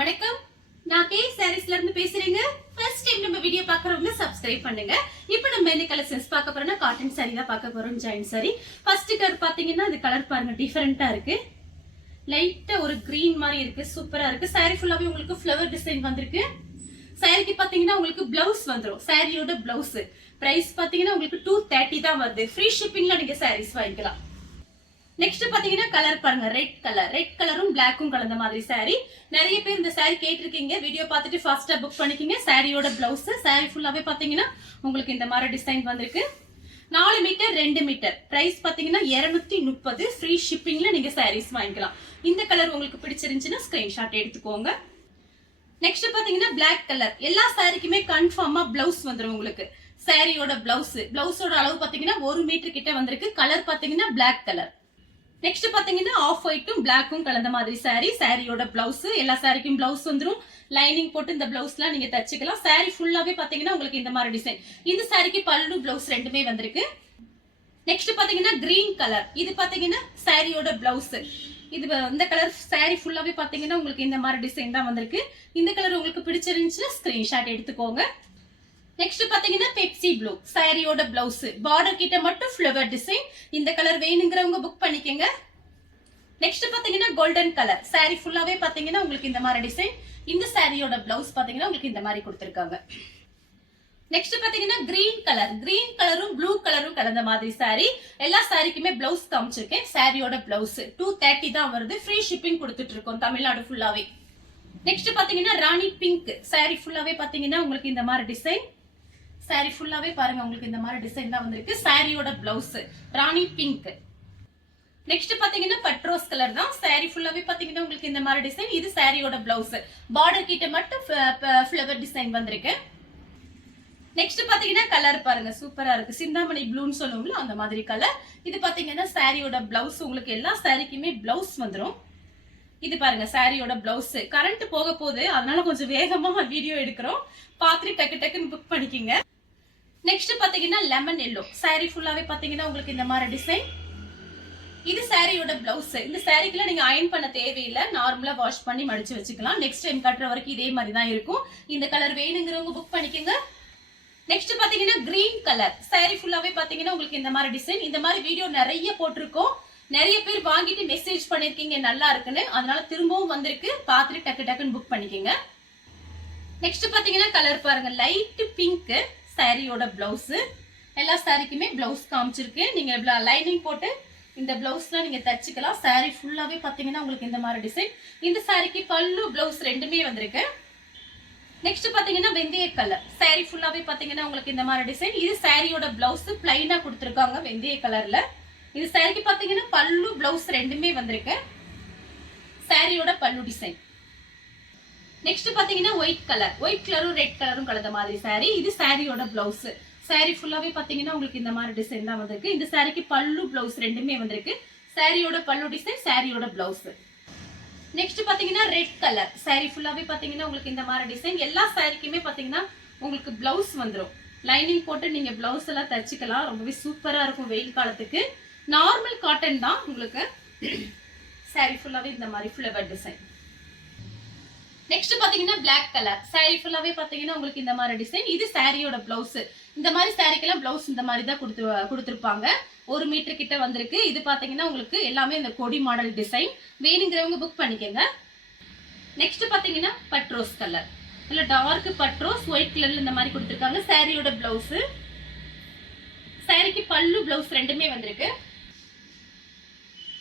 வணக்கம், நான் கே சாரீஸ்ல இருந்து பேசுறேங்க. ஃபர்ஸ்ட் டைம் நம்ம வீடியோ பார்க்கறவங்க சப்ஸ்கிரைப் பண்ணுங்க. இப்போ நம்ம என்ன கலெக்ஷன்ஸ் பார்க்க போறோம்னா காட்டன் சாரி தான் பார்க்க போறோம். Join sorry. ஃபர்ஸ்ட் கலர் பாத்தீங்கன்னா இந்த கலர் பாருங்க, டிஃபரெண்டா இருக்கு. லைட்டா ஒரு கிரீன் மாதிரி இருக்கு, சூப்பரா இருக்கு. சாரி ஃபுல்லாவே உங்களுக்கு ஃப்ளவர் டிசைன் வந்திருக்கு. சாரிக்கு பாத்தீங்கன்னா உங்களுக்கு பிளவுஸ் வந்துரும். சாரியோட பிளவுஸ் பிரைஸ் பாத்தீங்கன்னா உங்களுக்கு 230 தான் வருது. ஃப்ரீ ஷிப்பிங்ல நீங்க சாரீஸ் வாங்கிக்கலாம். நெக்ஸ்ட் பாத்தீங்கன்னா கலர் பாருங்க, ரெட் கலரும் பிளாக்கும் கலந்த மாதிரி சாரி. நிறைய பேர் இந்த சாரி கேட்டிருக்கீங்க. வீடியோ பார்த்துட்டு ஃபாஸ்டா புக் பண்ணிக்கிங்க. சாரியோட பிளவுஸ், சாரி ஃபுல்லாவே பாத்தீங்கன்னா உங்களுக்கு இந்த மாதிரி டிசைன் வந்திருக்கு. 4 மீட்டர் 2 மீட்டர். பிரைஸ் பாத்தீங்கன்னா 230. ஃப்ரீ ஷிப்பிங்ல நீங்க சாரீஸ் வாங்கிக்கலாம். இந்த கலர் உங்களுக்கு பிடிச்சிருந்துச்சுன்னா ஸ்கிரீன்ஷாட் எடுத்துக்கோங்க. நெக்ஸ்ட் பாத்தீங்கன்னா பிளாக் கலர். எல்லா சாரிக்குமே கன்ஃபார்மா பிளவுஸ் வந்துடும் உங்களுக்கு. சாரியோட பிளவுஸோட அளவு பாத்தீங்கன்னா 1 மீட்டர் கிட்ட வந்திருக்கு. கலர் பாத்தீங்கன்னா பிளாக் கலர். நெக்ஸ்ட் பாத்தீங்கன்னா ஆஃப் ஒயிட்டும் பிளாக்கும் கலந்த மாதிரி சாரி. சாரியோட பிளவுஸ், எல்லா சாரிக்கும் பிளவுஸ் வந்துரும். லைனிங் போட்டு இந்த பிளவுஸ்லாம் நீங்க தச்சுக்கலாம். சாரி ஃபுல்லாவே பாத்தீங்கன்னா உங்களுக்கு இந்த மாதிரி டிசைன். இந்த சாரிக்கு பல்லு பிளவுஸ் ரெண்டுமே வந்திருக்கு. நெக்ஸ்ட் பாத்தீங்கன்னா கிரீன் கலர். இது பாத்தீங்கன்னா சாரியோட பிளவுஸ். இது இந்த கலர் சாரி ஃபுல்லாவே பாத்தீங்கன்னா உங்களுக்கு இந்த மாதிரி டிசைன் தான் வந்திருக்கு. இந்த கலர் உங்களுக்கு பிடிச்சிருந்துச்சுன்னா ஸ்கிரீன்ஷாட் எடுத்துக்கோங்க. நெக்ஸ்ட் பாத்தீங்கன்னா பெப்சி ப்ளூ. சாரியோட பிளவுஸ் பார்டர் கிட்ட மட்டும் ஃப்ளவர் டிசைன். இந்த கலர் வேணுங்கிறவங்க புக் பண்ணிக்கங்க. நெக்ஸ்ட் பாத்தீங்கன்னா கோல்டன் கலர். சாரி ஃபுல்லாவே பாத்தீங்கன்னா உங்களுக்கு இந்த மாதிரி டிசைன். இந்த சாரியோட பிளவுஸ் பாத்தீங்கன்னா உங்களுக்கு இந்த மாதிரி கொடுத்திருக்காங்க. நெக்ஸ்ட் பாத்தீங்கன்னா கிரீன் கலரும் ப்ளூ கலரும் கலந்த மாதிரி சாரி. எல்லா சாரிக்குமே பிளவுஸ் காமிச்சிருக்கேன். சாரியோட பிளவுஸ் 230 தான் வருது. ஃப்ரீ ஷிப்பிங் கொடுத்துட்டு இருக்கோம் தமிழ்நாடு ஃபுல்லாவே. நெக்ஸ்ட் பாத்தீங்கன்னா ராணி பிங்க். சாரி ஃபுல்லாவே பாத்தீங்கன்னா உங்களுக்கு இந்த மாதிரி டிசைன். சாரி ஃபுல்லாவே பாருங்க, உங்களுக்கு இந்த மாதிரி டிசைன் தான் வந்திருக்கு. சாரியோட பிளவுஸ் ராணி பிங்க். நெக்ஸ்ட் பாத்தீங்கன்னா பட்ரோஸ் கலர் தான். சாரி ஃபுல்லாவே பாத்தீங்கன்னா உங்களுக்கு இந்த மாதிரி டிசைன். இது சாரியோட பிளவுஸ். பார்டர் கிட்ட மட்டும் ஃப்ளவர் டிசைன் வந்திருக்கு. நெக்ஸ்ட் பாத்தீங்கன்னா கலர் பாருங்க, சூப்பரா இருக்கு. சிந்தாமணி ப்ளூன்னு சொல்லுவோம்ல, அந்த மாதிரி கலர். இது பாத்தீங்கன்னா சாரியோட பிளவுஸ். உங்களுக்கு எல்லா சாரிக்குமே பிளவுஸ் வந்துரும். இது பாருங்க சாரியோட பிளவுஸ். கரண்ட் போக போகுது, அதனால கொஞ்சம் வேகமா வீடியோ எடுக்கிறோம். பார்த்துட்டு டக்குன்னு புக் பண்ணிக்கிங்க. நெக்ஸ்ட் பாத்தீங்கன்னா லெமன் எல்லோ. சாரி ஃபுல்லாவே பாத்தீங்கன்னா உங்களுக்கு இந்த மாதிரி டிசைன். இது சாரியோட பிளவுஸ். இந்த சாரிக்குள்ள நீங்க அயன் பண்ண தேவையில்லை, நார்மலா வாஷ் பண்ணி மடிச்சு வச்சுக்கலாம். நெக்ஸ்ட் டைம் கட்டுற வரைக்கும் இதே மாதிரி தான் இருக்கும். இந்த கலர் வேணுங்கிறவங்க புக் பண்ணிக்கோங்க. நெக்ஸ்ட் பாத்தீங்கன்னா கிரீன் கலர். சாரி ஃபுல்லாவே பாத்தீங்கன்னா உங்களுக்கு இந்த மாதிரி டிசைன். இந்த மாதிரி வீடியோ நிறைய போட்டிருக்கோம். நிறைய பேர் வாங்கிட்டு மெசேஜ் பண்ணிருக்கீங்க நல்லா இருக்குன்னு, அதனால திரும்பவும் வந்திருக்கு. பார்த்துட்டு டக்குன்னு புக் பண்ணிக்கோங்க. நெக்ஸ்ட் பாத்தீங்கன்னா கலர் பாருங்க, லைட் பிங்க். சாரியோட பிளவுஸ். எல்லா சாரிக்குமே பிளவுஸ் காமிச்சிருக்கு. நீங்க லைனிங் போட்டு இந்த பிளவுஸ்லாம் நீங்க தச்சுக்கலாம். சாரி ஃபுல்லாவே பாத்தீங்கன்னா உங்களுக்கு இந்த மாதிரி டிசைன். இந்த சாரிக்கு பல்லு பிளவுஸ் ரெண்டுமே வந்திருக்கு. நெக்ஸ்ட் பாத்தீங்கன்னா வெந்தய கலர். சாரி ஃபுல்லாவே பாத்தீங்கன்னா உங்களுக்கு இந்த மாதிரி டிசைன். இது சாரியோட பிளவுஸ் பிளைனா கொடுத்திருக்காங்க வெந்தய கலர்ல. இது சாரிக்கு பாத்தீங்கன்னா பல்லு பிளவுஸ் ரெண்டுமே வந்திருக்கு. சாரியோட பல்லு டிசைன். நெக்ஸ்ட் பாத்தீங்கன்னா ஒயிட் கலரும் ரெட் கலரும் கலந்த மாதிரி சாரி. இது சாரியோட பிளவுஸ். சாரி ஃபுல்லாவே பாத்தீங்கன்னா உங்களுக்கு இந்த மாதிரி டிசைன் தான் வந்திருக்கு. இந்த சாரிக்கு பல்லு பிளவுஸ் ரெண்டுமே வந்திருக்கு. சாரியோட பல்லு டிசைன், சாரியோட பிளவுஸ். நெக்ஸ்ட் பாத்தீங்கன்னா ரெட் கலர். சாரி ஃபுல்லாவே பாத்தீங்கன்னா உங்களுக்கு இந்த மாதிரி டிசைன். எல்லா சாரிக்குமே பாத்தீங்கன்னா உங்களுக்கு பிளவுஸ் வந்துடும். லைனிங் போட்டு நீங்க பிளவுஸ் எல்லாம் தச்சுக்கலாம். ரொம்பவே சூப்பரா இருக்கும் வெயில் காலத்துக்கு. நார்மல் காட்டன் தான் உங்களுக்கு. சாரி ஃபுல்லாவே இந்த மாதிரி ஃப்ளவர் டிசைன். நெக்ஸ்ட் பாத்தீங்கன்னா பிளாக் கலர். சாரி ஃபுல்லாவே பாத்தீங்கன்னா உங்களுக்கு இந்த மாதிரி டிசைன். இது சாரியோட பிளவுஸ். இந்த மாதிரி சாரிக்கெல்லாம் பிளவுஸ் இந்த மாதிரி தான் கொடுத்துருப்பாங்க. 1 மீட்டர் கிட்ட வந்திருக்கு. இது பாத்தீங்கன்னா உங்களுக்கு எல்லாமே இந்த கொடி மாடல் டிசைன். வேணுங்கிறவங்க புக் பண்ணிக்கோங்க. நெக்ஸ்ட் பாத்தீங்கன்னா பட்ரோஸ் கலர். இல்ல டார்க் பட்ரோஸ் ஒயிட் கலர்ல இந்த மாதிரி கொடுத்துருக்காங்க. சாரியோட பிளவுஸ். சாரிக்கு பல்லு பிளவுஸ் ரெண்டுமே வந்திருக்கு.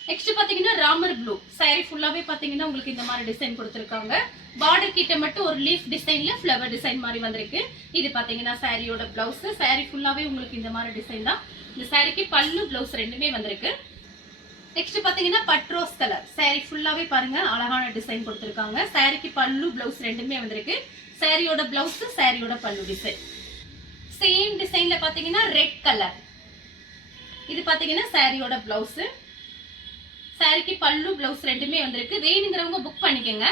நெக்ஸ்ட் பாத்தீங்கன்னா ராமர் ப்ளூ. சாரி ஃபுல்லாவே பாத்தீங்கன்னா உங்களுக்கு இந்த மாதிரி டிசைன் கொடுத்திருக்காங்க. பார்டர் கிட்ட மட்டும் ஒரு லீஃப் டிசைன்ல ஃப்ளவர் டிசைன் மாதிரி வந்திருக்கு. இது பாத்தீங்கன்னா சாரியோட பிளவுஸ். சாரி ஃபுல்லாவே உங்களுக்கு இந்த மாதிரி டிசைன் தான். இந்த சாரிக்கு பல்லு பிளவுஸ் ரெண்டுமே வந்திருக்கு. நெக்ஸ்ட் பாத்தீங்கன்னா பட்ரோஸ் கலர். சாரி ஃபுல்லாவே பாருங்க அழகான டிசைன் கொடுத்திருக்காங்க. சாரிக்கு பல்லு பிளவுஸ் ரெண்டுமே வந்திருக்கு. சாரியோட பிளவுஸ், சாரியோட பல்லு டிசைன். சேம் டிசைன்ல பாத்தீங்கன்னா ரெட் கலர். இது பாத்தீங்கன்னா சாரியோட பிளவுஸ். சாரிக்கு பல்லு பிளவுஸ் ரெண்டுமே வந்திருக்கு. வேணுங்கிறவங்க புக் பண்ணிக்கோங்க.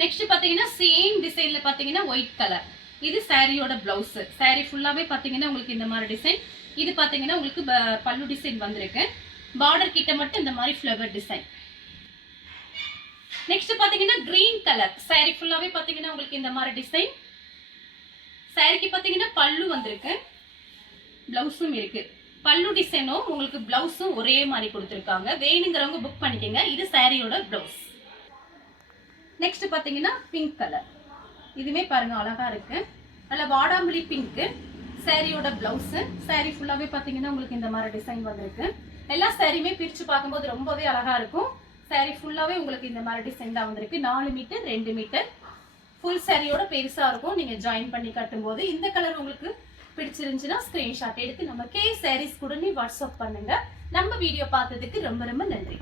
நெக்ஸ்ட் பாத்தீங்கன்னா சேம் டிசைன்ல பாத்தீங்கன்னா ஒயிட் கலர். இது சாரியோட பிளவுஸ். சாரி ஃபுல்லாவே பாத்தீங்கன்னா உங்களுக்கு இந்த மாதிரி டிசைன். இது பாத்தீங்கன்னா உங்களுக்கு பல்லு டிசைன் வந்திருக்கு. பார்டர் கிட்ட மட்டும் இந்த மாதிரி ஃப்ளவர் டிசைன். நெக்ஸ்ட் பாத்தீங்கன்னா கிரீன் கலர் saree ஃபுல்லாவே பாத்தீங்கன்னா உங்களுக்கு இந்த மாதிரி டிசைன். சாரிக்கு பாத்தீங்கன்னா பல்லு வந்திருக்கு, பிளவுஸும் இருக்கு. பல்லு டிசைனும் உங்களுக்கு பிளவுஸும் ஒரே மாதிரி கொடுத்துருக்காங்க. வேணுங்கிறவங்க புக் பண்ணிக்கங்க. இது சாரியோட பிளவுஸ். நெக்ஸ்ட் பாத்தீங்கன்னா பிங்க் கலர், இதுவே பாருங்க அழகா இருக்கு, நல்ல வாடாமல்லி பிங்க். சாரியோட பிளவுஸ். சாரி ஃபுல்லாவே பாத்தீங்கன்னா உங்களுக்கு இந்த மாதிரி டிசைன் வந்திருக்கு. எல்லா சாரியுமே பிரிச்சு பார்க்கும்போது ரொம்பவே அழகா இருக்கும். சாரி ஃபுல்லாவே உங்களுக்கு இந்த மாதிரி டிசைன் தான் வந்திருக்கு. 4 மீட்டர் 2 மீட்டர் ஃபுல் சாரியோட பெருசா இருக்கும். நீங்க ஜாயின் பண்ணி கட்டும்போது இந்த கலர் உங்களுக்கு பிடிச்சிருந்துச்சுன்னா ஸ்கிரீன்ஷாட் எடுத்து நம்ம கே சாரீஸ் கூட வாட்ஸ்அப் பண்ணுங்க. நம்ம வீடியோ பார்த்ததுக்கு ரொம்ப ரொம்ப நன்றி.